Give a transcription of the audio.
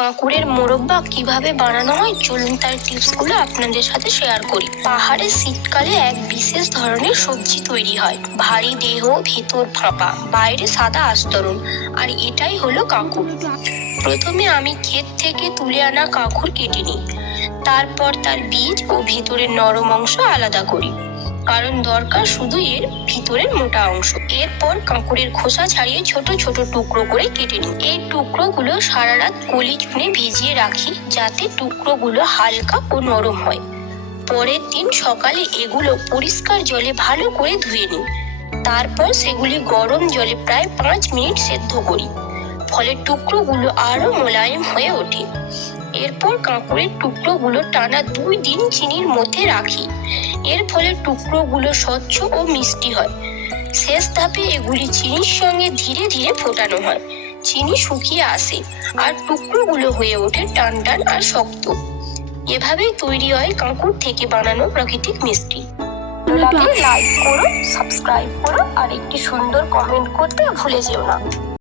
কাঁকুড়ের মোরব্বা কিভাবে বানানো হয় চলুন তার টিপসগুলো আপনাদের সাথে শেয়ার করি। পাহাড়ে শীতকালে এক বিশেষ ধরনের সবজি তৈরি হয়, ভারী দেহ, ভেতর ফাঁপা, বাইরে সাদা আস্তরণ, আর এটাই হলো কাঁকুড়। প্রথমে আমি ক্ষেত থেকে তুলে আনা কাঁকুড় কেটে নিই, তারপর তার বীজ ও ভেতরের নরম অংশ আলাদা করি, কারণ দরকার শুধু এর ভিতরের মোটা অংশ। এরপর কাঁকুড়ের খোসা ছাড়িয়ে ছোট ছোট টুকরো করে কেটে নিই। এই টুকরোগুলো সারা রাত কলি চুনে ভিজিয়ে রাখি, যাতে টুকরোগুলো হালকা ও নরম হয়। পরের দিন সকালে এগুলো পরিষ্কার জলে ভালো করে ধুয়ে নিই, তারপর সেগুলি গরম জলে প্রায় 5 মিনিট সেদ্ধ করি, ফলে টুকরোগুলো আরো মোলায়েম হয়ে ওঠে। এরপর কাঁকুড়ের টুকরোগুলো টানা 2 দিন চিনির মধ্যে রাখি, এর ফলে টুকরোগুলো স্বচ্ছ ও মিষ্টি হয়। শেষ ধাপে এগুলি চিনির সঙ্গে ধীরে ধীরে ফোটানো হয়, চিনি শুকিয়ে আসে আর টুকরোগুলো হয়ে ওঠে টান টান আর শক্ত। এভাবেই তৈরি হয় কাঁকুড় থেকে বানানো প্রাকৃতিক মিষ্টি। লাইক করো, সাবস্ক্রাইব করো আর একটি সুন্দর কমেন্ট করতে ভুলে যেও না।